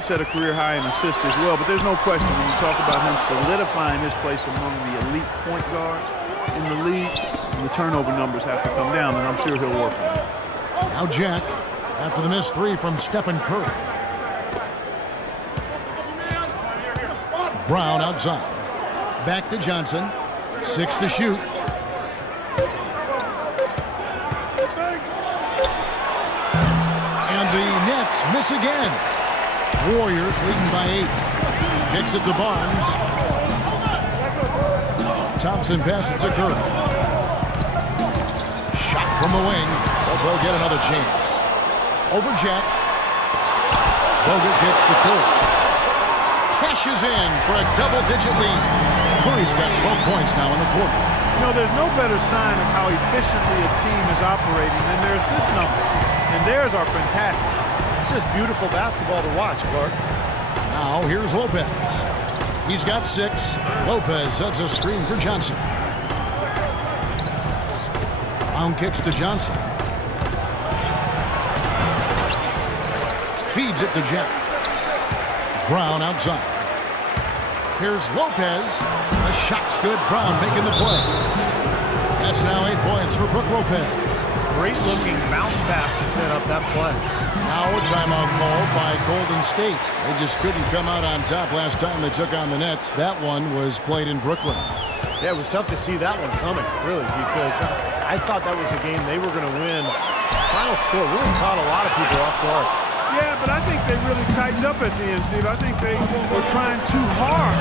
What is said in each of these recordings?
did set a career high in assists as well, but there's no question when you talk about him solidifying his place among the elite point guards in the league, the turnover numbers have to come down, and I'm sure he'll work on it. Now Jack, after the missed three from Stephen Curry. Brown outside. Back to Johnson. 6 to shoot. And the Nets miss again. Warriors leading by 8. Kicks it to Barnes. Thompson passes to Curry. Shot from the wing, but they'll get another chance. Over Jack. Bogut gets to Curry. Cashes in for a double-digit lead. Curry's got 12 points now in the quarter. You know, there's no better sign of how efficiently a team is operating than their assist numbers. And theirs are fantastic. It's just beautiful basketball to watch, Clark. Now here's Lopez. He's got 6. Lopez sets a screen for Johnson. Brown kicks to Johnson. Feeds it to Jack. Brown outside. Here's Lopez. The shot's good. Brown making the play. That's now 8 points for Brook Lopez. Great looking bounce pass to set up that play. Now a timeout called by Golden State. They just couldn't come out on top last time they took on the Nets. That one was played in Brooklyn. Yeah, it was tough to see that one coming, really, because I thought that was a game they were going to win. Final score really caught a lot of people off guard. Yeah, but I think they really tightened up at the end, Steve. I think they were trying too hard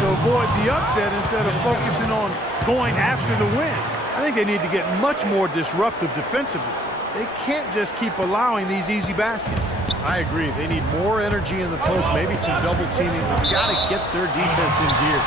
to avoid the upset instead of focusing on going after the win. I think they need to get much more disruptive defensively. They can't just keep allowing these easy baskets. I agree. They need more energy in the post, maybe some double teaming. They've got to get their defense in gear.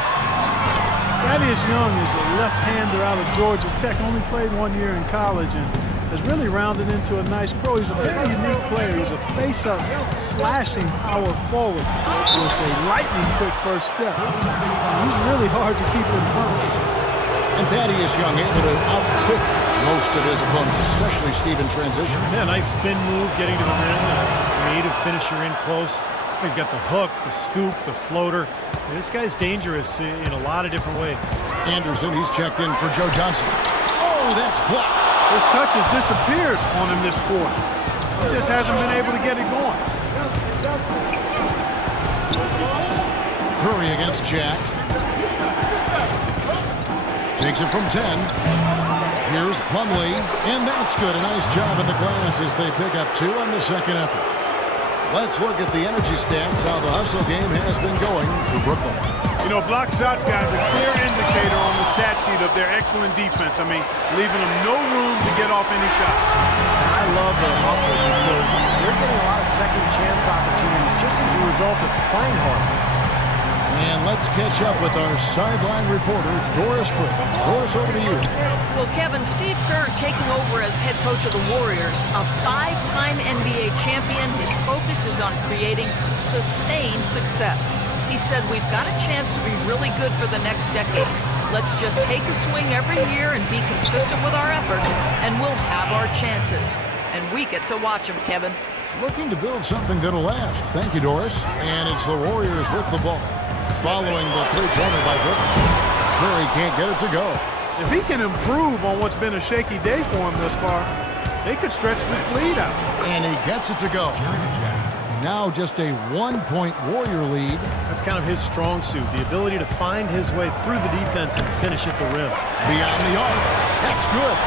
Thaddeus Young is a left-hander out of Georgia Tech. Only played 1 year in college and has really rounded into a nice pro. He's a very unique player. He's a face-up, slashing power forward with a lightning-quick first step. He's really hard to keep in front. And Thaddeus Young able to outquick most of his opponents, especially Steve in transition. Yeah, nice spin move, getting to the rim. Creative finisher in close. He's got the hook, the scoop, the floater. And this guy's dangerous in a lot of different ways. Anderson, he's checked in for Joe Johnson. Oh, that's blocked. His touch has disappeared on him this quarter. He just hasn't been able to get it going. Curry against Jack. Takes it from 10. Here's Plumlee, and that's good. A nice job in the glass as they pick up 2 on the second effort. Let's look at the energy stats, how the hustle game has been going for Brooklyn. You know, block shots, guys, a clear indicator on the stat sheet of their excellent defense. I mean, leaving them no room to get off any shot. I love their hustle because they're getting a lot of second chance opportunities just as a result of playing hard. And let's catch up with our sideline reporter, Doris Burke. Doris, over to you. Well, Kevin, Steve Kerr taking over as head coach of the Warriors, a 5-time NBA champion. His focus is on creating sustained success. He said, we've got a chance to be really good for the next decade. Let's just take a swing every year and be consistent with our efforts, and we'll have our chances. And we get to watch him, Kevin. Looking to build something that'll last. Thank you, Doris. And it's the Warriors with the ball. Following the three-pointer by Brooklyn. Curry can't get it to go. If he can improve on what's been a shaky day for him thus far, they could stretch this lead out. And he gets it to go. Now just a 1-point Warrior lead. That's kind of his strong suit, the ability to find his way through the defense and finish at the rim. Beyond the arc. That's good.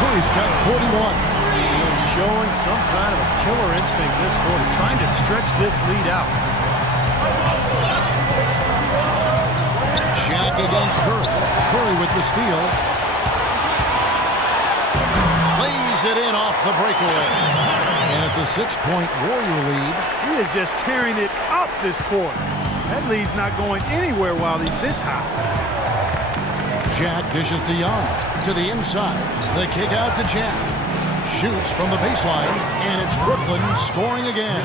Curry's got 41. He's showing some kind of a killer instinct this quarter, trying to stretch this lead out. Jack against Curry. Curry with the steal. Lays it in off the breakaway. And it's a 6-point Warrior lead. He is just tearing it up this quarter. That lead's not going anywhere while he's this high. Jack dishes to Young. To the inside. The kick out to Jack. Shoots from the baseline, and it's Brooklyn scoring again.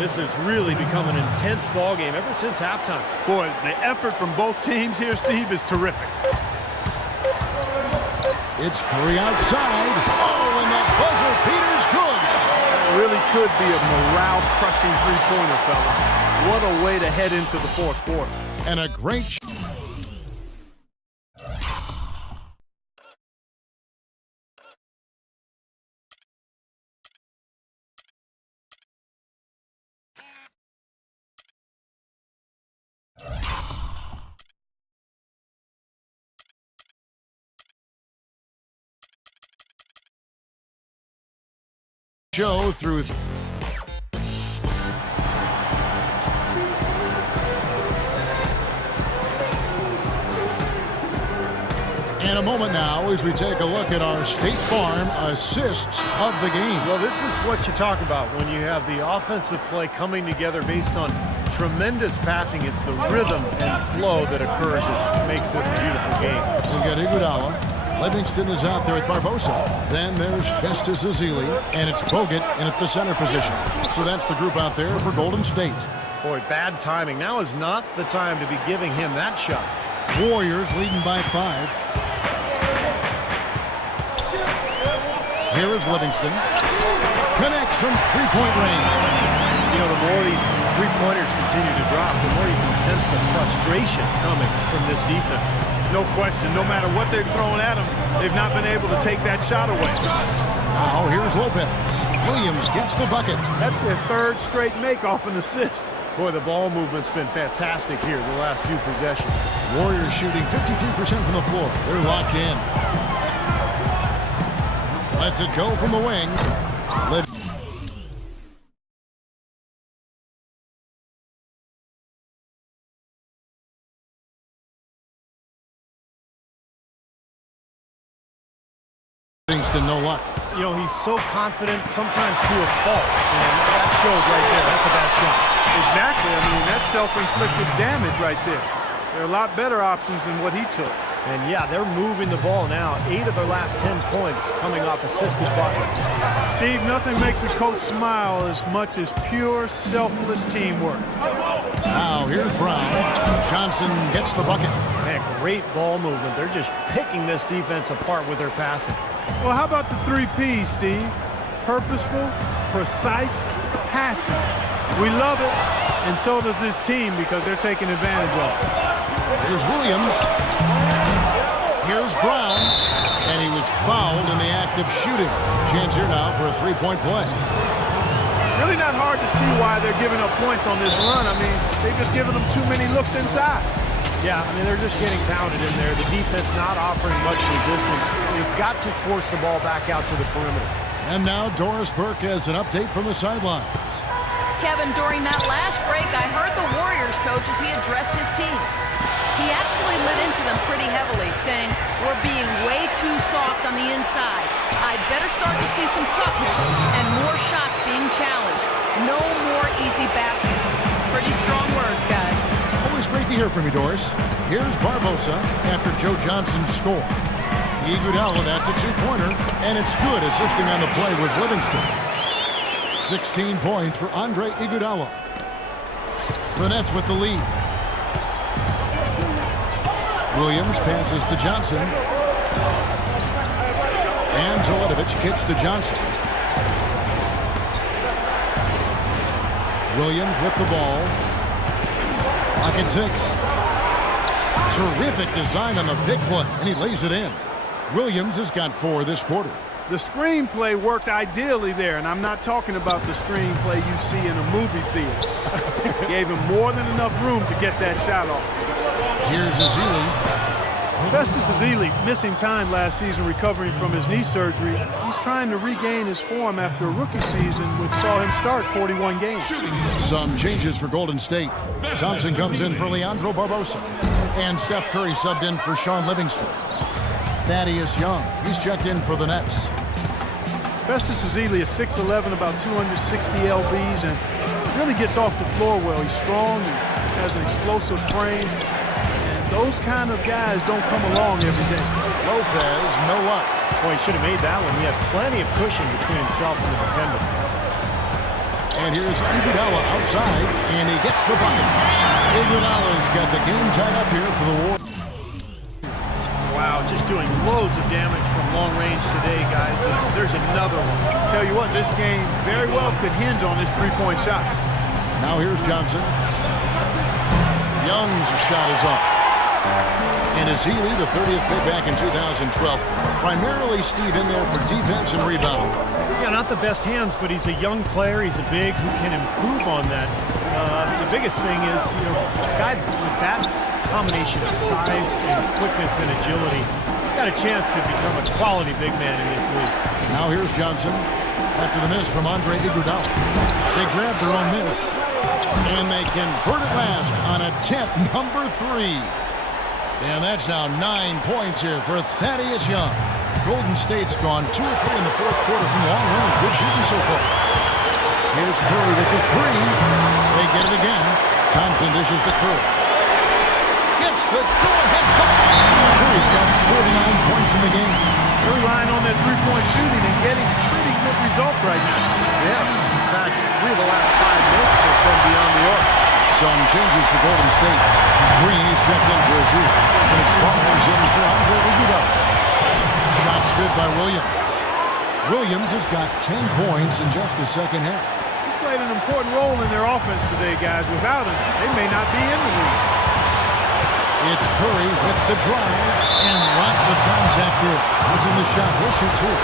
This has really become an intense ball game ever since halftime. Boy, the effort from both teams here, Steve, is terrific. It's Curry outside. Oh, and the buzzer beater's good. That really could be a morale-crushing three-pointer, fellas. What a way to head into the fourth quarter. And a great show through. In a moment now as we take a look at our State Farm assists of the game. Well, this is what you talk about when you have the offensive play coming together based on tremendous passing. It's the rhythm and flow that occurs that makes this a beautiful game. We got Iguodala. Livingston is out there at Barbosa. Then there's Festus Ezeli, and it's Bogut in at the center position. So that's the group out there for Golden State. Boy, bad timing. Now is not the time to be giving him that shot. Warriors leading by 5. Here is Livingston. Connects from three-point range. You know, the more these three-pointers continue to drop, the more you can sense the frustration coming from this defense. No question. No matter what they've thrown at them, they've not been able to take that shot away. Now here's Lopez. Williams gets the bucket. That's their third straight make off an assist. Boy, the ball movement's been fantastic here the last few possessions. Warriors shooting 53% from the floor. They're locked in. Lets it go from the wing. Livingston, no luck. You know, he's so confident, sometimes to a fault. And that showed right there. That's a bad shot. Exactly. I mean, that's self-inflicted damage right there. There are a lot better options than what he took. And yeah, they're moving the ball now. 8 of their last 10 points coming off assisted buckets. Steve, nothing makes a coach smile as much as pure, selfless teamwork. Now here's Brown. Johnson gets the bucket. Man, great ball movement. They're just picking this defense apart with their passing. Well, how about the 3 Ps, Steve? Purposeful, precise, passing. We love it, and so does this team because they're taking advantage of it. Here's Williams. Here's Brown. And he was fouled in the act of shooting. Chance here now for a three-point play. Really not hard to see why they're giving up points on this run. I mean, they've just given them too many looks inside. Yeah, I mean, they're just getting pounded in there. The defense not offering much resistance. They've got to force the ball back out to the perimeter. And now Doris Burke has an update from the sidelines. Kevin, during that last break, I heard the Warriors coach as he addressed his team. He actually lit into them pretty heavily, saying, "We're being way too soft on the inside. I'd better start to see some toughness and more shots being challenged. No more easy baskets." Pretty strong words, guys. Always great to hear from you, Doris. Here's Barbosa after Joe Johnson's score. Iguodala, that's a two-pointer, and it's good assisting on the play with Livingston. 16 points for Andre Iguodala. The Nets with the lead. Williams passes to Johnson. And Teletovic kicks to Johnson. Williams with the ball. Pocket 6. Terrific design on the big play, and he lays it in. Williams has got 4 this quarter. The screenplay worked ideally there, and I'm not talking about the screenplay you see in a movie theater. Gave him more than enough room to get that shot off. Here's Ezeli. Festus Ezeli missing time last season recovering from his knee surgery. He's trying to regain his form after a rookie season, which saw him start 41 games. Some changes for Golden State. Thompson comes in for Leandro Barbosa. And Steph Curry subbed in for Sean Livingston. Thaddeus Young, he's checked in for the Nets. Festus Ezeli is 6'11", about 260 lbs, and really gets off the floor well. He's strong, he has an explosive frame, and those kind of guys don't come along every day. Lopez, no luck. Boy, he should have made that one. He had plenty of cushion between himself and the defender. And here's Iguodala outside, and he gets the bucket. Iguodala's got the game tied up here for the Warriors. Wow, just doing loads of damage from long range today, guys. And there's another one. Tell you what, this game very well could hinge on this three-point shot. Now here's Johnson. Young's shot is off. And as he lead the 30th pick back in 2012, primarily Steve in there for defense and rebound. Yeah, not the best hands, but he's a young player. He's a big who can improve on that. The biggest thing is, a guy with that combination of size and quickness and agility, he's got a chance to become a quality big man in this league. Now here's Johnson after the miss from Andre Iguodala. They grab their own miss, and they convert it last on attempt number 3. And that's now 9 points here for Thaddeus Young. Golden State's gone 2 or 3 in the fourth quarter from long range. Good shooting so far. Here's Curry with the 3. They get it again. Thompson dishes to Curry. Gets the go-ahead bucket. Curry's got 49 points in the game. They're relying on their three-point shooting and getting pretty good results right now. Yeah, in fact, 3 of the last 5 minutes are from beyond the arc. Some changes for Golden State. Green is checked in for a shoot. And it's Barnes in for Andre Iguodala. Shots good by Williams. Williams has got 10 points in just the second half. He's played an important role in their offense today, guys. Without him, they may not be in the league. It's Curry with the drive, and lots of contact there. He's in the shot. He'll shoot 2.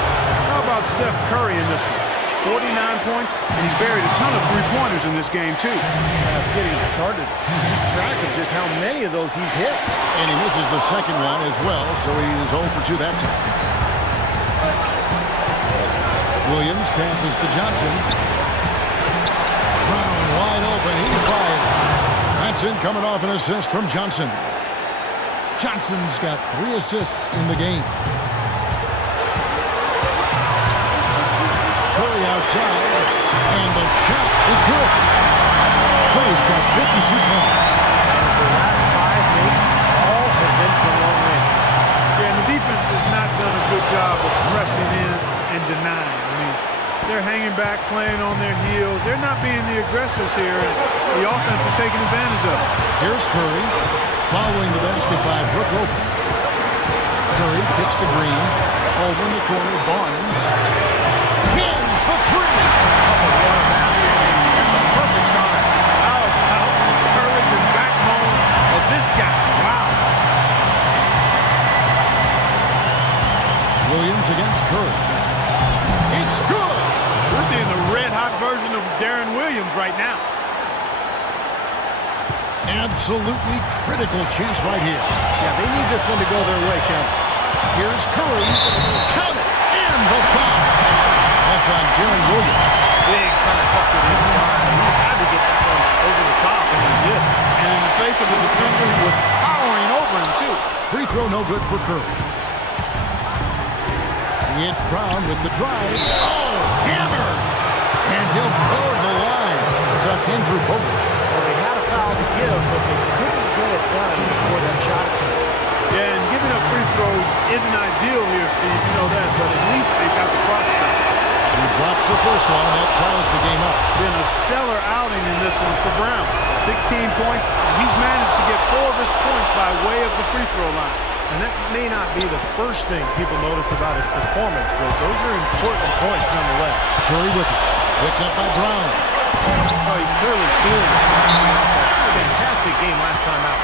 How about Steph Curry in this one? 49 points, and he's buried a ton of three-pointers in this game, too. It's hard to keep track of just how many of those he's hit. And he misses the second one as well, so he's 0 for 2 that time. Williams passes to Johnson. Brown wide open. He fires. That's in, coming off an assist from Johnson. Johnson's got 3 assists in the game. Curry outside, and the shot is good. Curry's got 52 points. The last 5 makes, all have been from long range. Yeah, and the defense has not done a good job of pressing in and denying. I mean, they're hanging back, playing on their heels. They're not being the aggressors here, and the offense is taking advantage of it. Here's Curry, following the basket by Brook Lopez. Curry kicks to Green, over in the corner, Barnes. Hits the 3! Perfect time. How about the courage and backbone of this guy? Wow. Williams against Curry. It's good! We're seeing the red-hot version of Darren Williams right now. Absolutely critical chance right here. Yeah, they need this one to go their way, Ken. Here's Curry. Count it! And the foul. That's on Darren Williams. Big time bucket inside. He had to get that one over the top, and he did. And in the face of the defender who was towering over him, too. Free throw no good for Curry. It's Brown with the drive. Oh, hammer! And he'll clear the line. It's up Andrew Bogut. Well, they had a foul to give, but they couldn't get it done before that shot attempt. Yeah, and giving up free throws isn't ideal here, Steve. You know that, but at least they got the clock stopped. He drops the first one, and that ties the game up. Been a stellar outing in this one for Brown. 16 points, and he's managed to get 4 of his points by way of the free throw line. And that may not be the first thing people notice about his performance, but those are important points nonetheless. Curry with it. Picked up by Brown. Oh, he's clearly feeling it. Fantastic game last time out.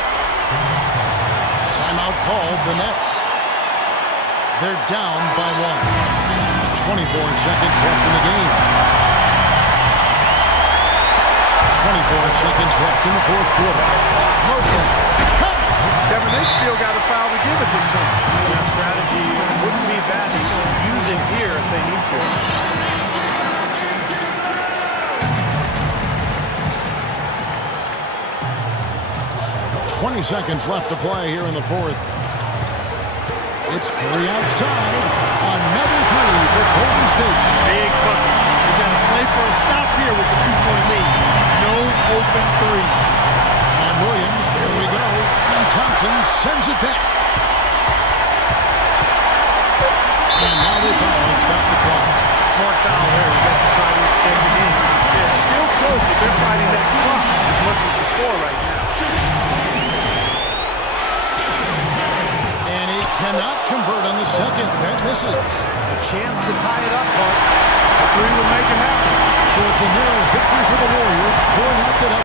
Timeout called, the Nets. They're down by 1. 24 seconds left in the game. 24 seconds left in the fourth quarter. Motion. Kevin, they still got a foul to give at this point. Their strategy wouldn't be bad to use it here if they need to. 20 seconds left to play here in the fourth. It's Curry outside. Another 3 for Golden State. Big bucket. They got to play for a stop here with the 2-point lead. No open 3. And Williams, here we go. And Thompson sends it back. And now they foul and stop the clock. Smart foul there. You got to try to extend the game. Yeah, it's still close, but they're fighting that clock as much as the score right now. And he cannot convert on the second. That misses. A chance to tie it up, Clark. The 3 would make it happen. So it's a narrow victory for the Warriors, pulling out the